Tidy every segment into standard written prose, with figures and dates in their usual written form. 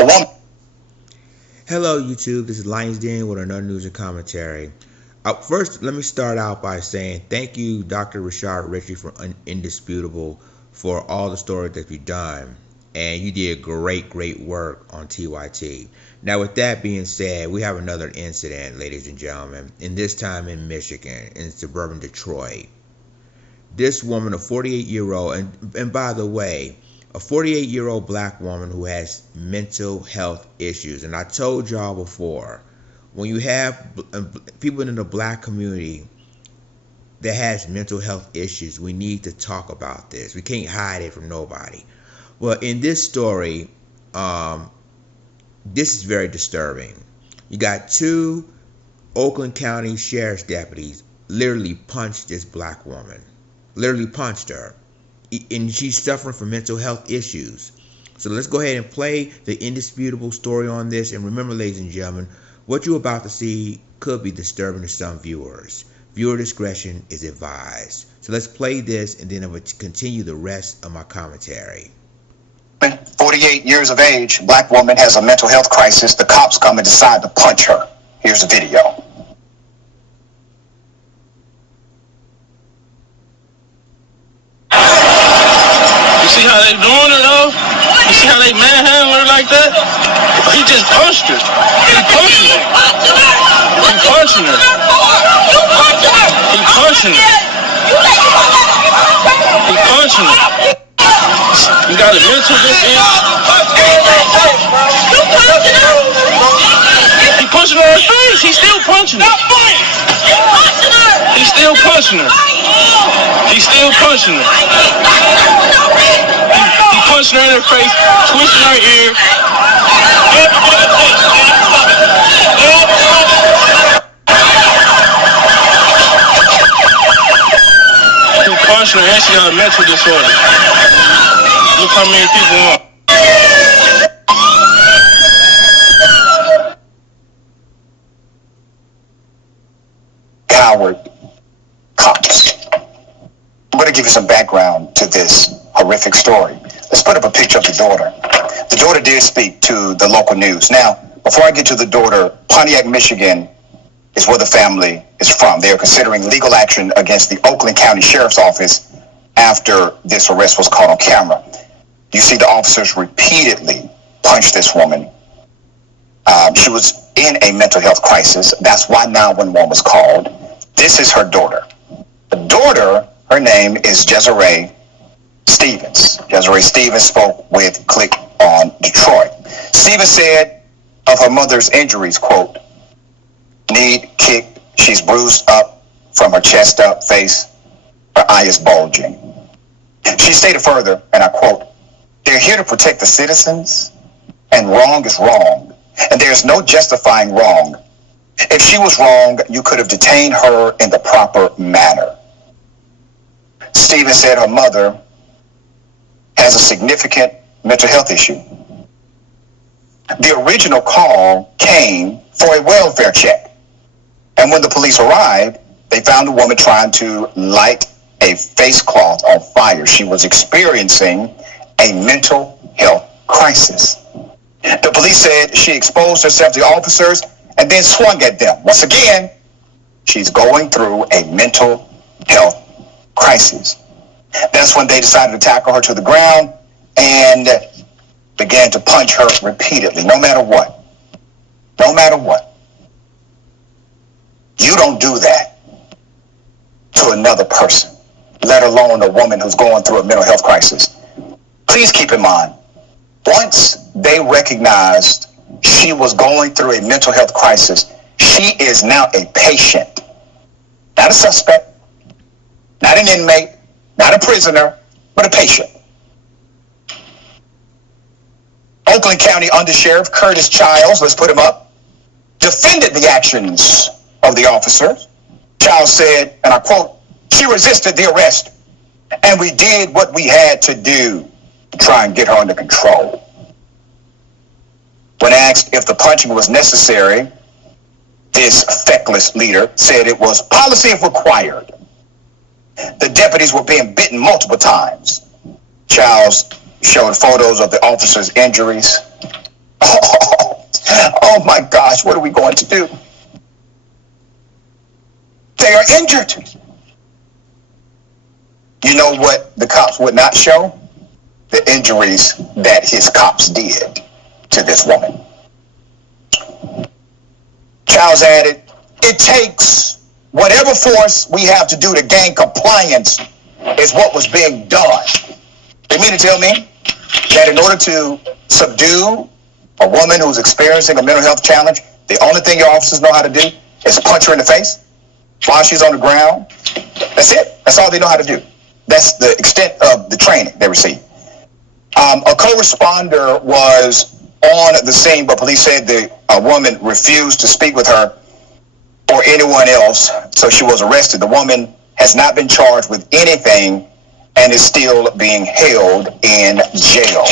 A woman. Hello YouTube, this is Lions Den with another news and commentary. First, let me start out by saying thank you, Dr. Rashard Ritchie from Indisputable, for all the stories that you've done. And you did great work on TYT. Now, with that being said, we have another incident, ladies and gentlemen, and this time in Michigan, in suburban Detroit. This woman, a 48-year-old, and by the way, a 48-year-old black woman who has mental health issues. And I told y'all before, when you have people in the black community that has mental health issues, we need to talk about this. We can't hide it from nobody. Well, in this story, this is very disturbing. You got two Oakland County Sheriff's deputies literally punched this black woman. Literally punched her. And she's suffering from mental health issues. So let's go ahead and play the indisputable story on this. And remember, ladies and gentlemen, what you're about to see could be disturbing to some viewers. Viewer discretion is advised. So let's play this, and then I will continue the rest of my commentary. 48 years of age, black woman has a mental health crisis. The cops come and decide to punch her. Here's the video. See how they doing it though? You see how they manhandle her like that? He just punched her. He punched her. He punching her. He punching her. He punching her. You got a mental disorder. He punching her in the face. He's still punching her. He's still punching her. He's still punching her. He punched her in her face, twisting her ear. He punched her and she got a mental disorder. Look how many people are. Coward cops. I'm going to give you some background to this horrific story. Let's put up a picture of the daughter. The daughter did speak to the local news. Now, before I get to the daughter, Pontiac, Michigan is where the family is from. They are considering legal action against the Oakland County Sheriff's Office after this arrest was caught on camera. You see the officers repeatedly punch this woman. She was in a mental health crisis. That's why 911 was called. This is her daughter. The daughter, her name is Desiree Stevens. Desiree Stevens spoke with Click on Detroit. Stevens said of her mother's injuries, quote, knee kicked, she's bruised up from her chest up, face, her eye is bulging. She stated further, and I quote, they're here to protect the citizens, and wrong is wrong, and there's no justifying wrong. If she was wrong, you could have detained her in the proper manner. Stevens said her mother has a significant mental health issue. The original call came for a welfare check. And when the police arrived, they found a woman trying to light a face cloth on fire. She was experiencing a mental health crisis. The police said she exposed herself to officers and then swung at them. Once again, she's going through a mental health crisis. That's when they decided to tackle her to the ground and began to punch her repeatedly, no matter what. No matter what. You don't do that to another person, let alone a woman who's going through a mental health crisis. Please keep in mind, once they recognized she was going through a mental health crisis, she is now a patient, not a suspect, not an inmate, not a prisoner, but a patient. Oakland County Under Sheriff Curtis Childs, let's put him up, defended the actions of the officers. Childs said, and I quote, she resisted the arrest, and we did what we had to do to try and get her under control. When asked if the punching was necessary, this feckless leader said it was policy if required. The deputies were being bitten multiple times. Childs showed photos of the officers' injuries. Oh my gosh, what are we going to do? They are injured. You know what the cops would not show? The injuries that his cops did to this woman. Charles added, it takes whatever force we have to do to gain compliance is what was being done. They mean to tell me that in order to subdue a woman who's experiencing a mental health challenge, the only thing your officers know how to do is punch her in the face while she's on the ground. That's it. That's all they know how to do. That's the extent of the training they receive. A co-responder was on the scene, but police said the woman refused to speak with her or anyone else, so she was arrested. The woman has not been charged with anything and is still being held in jail.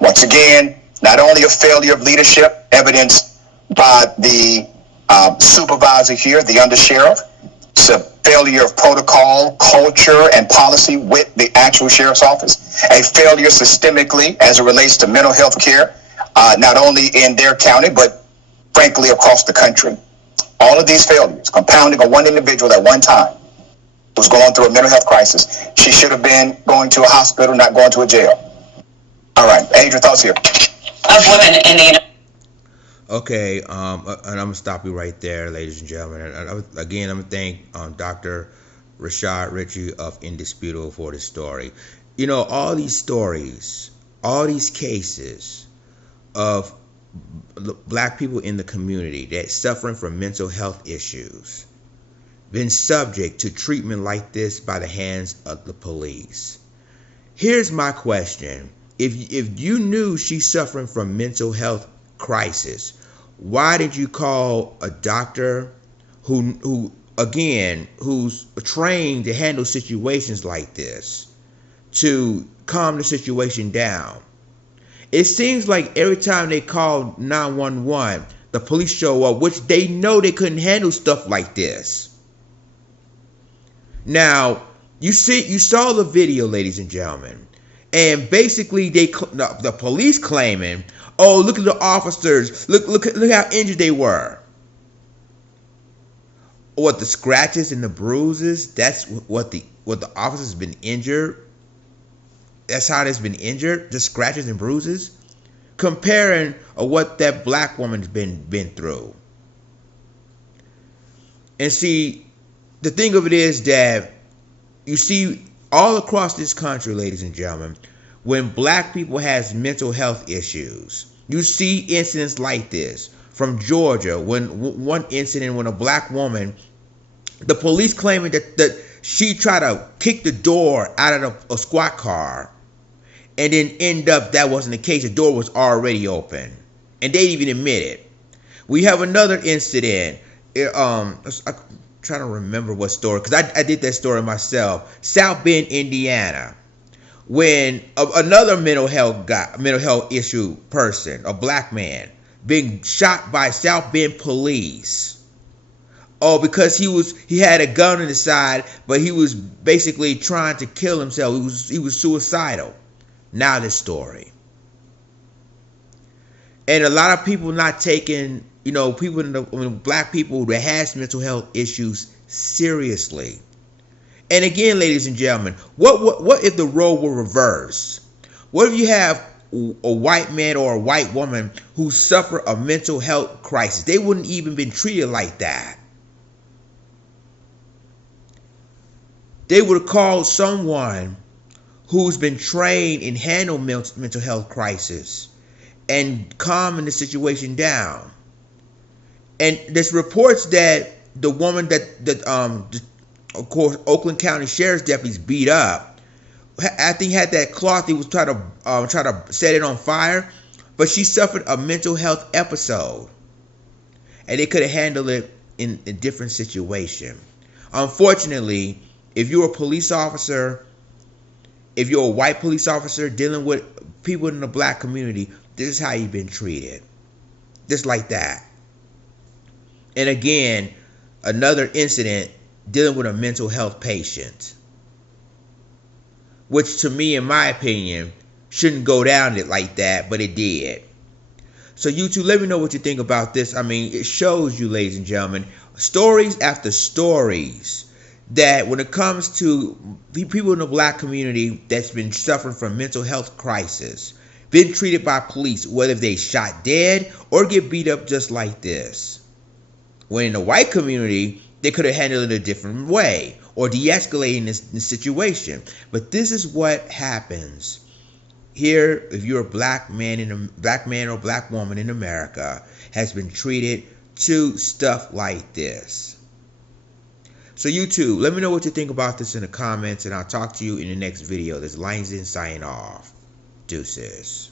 Once again, not only a failure of leadership evidenced by the supervisor here, the undersheriff, it's a failure of protocol, culture, and policy with the actual sheriff's office, a failure systemically as it relates to mental health care, not only in their county, but frankly across the country. All of these failures compounding on one individual at one time who's going through a mental health crisis. She should have been going to a hospital, not going to a jail. All right, Adrian, thoughts here. Of women in the Okay, and I'm gonna stop you right there, ladies and gentlemen. And again, I'm gonna thank Dr. Rashad Ritchie of Indisputable for this story. You know, all these stories, all these cases of black people in the community that suffering from mental health issues been subject to treatment like this by the hands of the police. Here's my question. If you knew she's suffering from mental health crisis, why did you call a doctor who's trained to handle situations like this to calm the situation down? It seems like every time they call 911, the police show up, which they know they couldn't handle stuff like this. Now, you saw the video, ladies and gentlemen, and basically the police claiming, oh, look at the officers, look how injured they were. What, the scratches and the bruises? That's what the officers been injured. That's how they've been injured, the scratches and bruises, comparing what that black woman's been through. And see, the thing of it is that you see all across this country, ladies and gentlemen, when black people has mental health issues, you see incidents like this. From Georgia, when one incident when a black woman, the police claiming that she tried to kick the door out of a squad car, and then end up that wasn't the case. The door was already open, and they even admit it. We have another incident. I'm trying to remember what story, because I did that story myself. South Bend, Indiana, when another mental health issue person, a black man, being shot by South Bend police. Oh, because he had a gun in his side, but he was basically trying to kill himself. He was suicidal. Now this story. And a lot of people not taking, black people that has mental health issues seriously. And again, ladies and gentlemen, what if the role were reversed? What if you have a white man or a white woman who suffer a mental health crisis? They wouldn't even been treated like that. They would have called someone who's been trained in handling mental health crisis and calming the situation down. And there's reports that the woman that of course Oakland County Sheriff's deputies beat up, I think had that cloth. He was trying to set it on fire, but she suffered a mental health episode, and they could have handled it in a different situation. Unfortunately, if you're a police officer, if you're a white police officer dealing with people in the black community, this is how you've been treated. Just like that. And again, another incident dealing with a mental health patient, which to me, in my opinion, shouldn't go down it like that, but it did. So YouTube, let me know what you think about this. I mean, it shows you, ladies and gentlemen, stories after stories, that when it comes to people in the black community that's been suffering from mental health crisis, been treated by police, whether they shot dead or get beat up just like this. When in the white community, they could have handled it a different way or de-escalating this situation. But this is what happens here if you're a black man or black woman in America has been treated to stuff like this. So YouTube, let me know what you think about this in the comments, and I'll talk to you in the next video. This is Lions Den signing off. Deuces.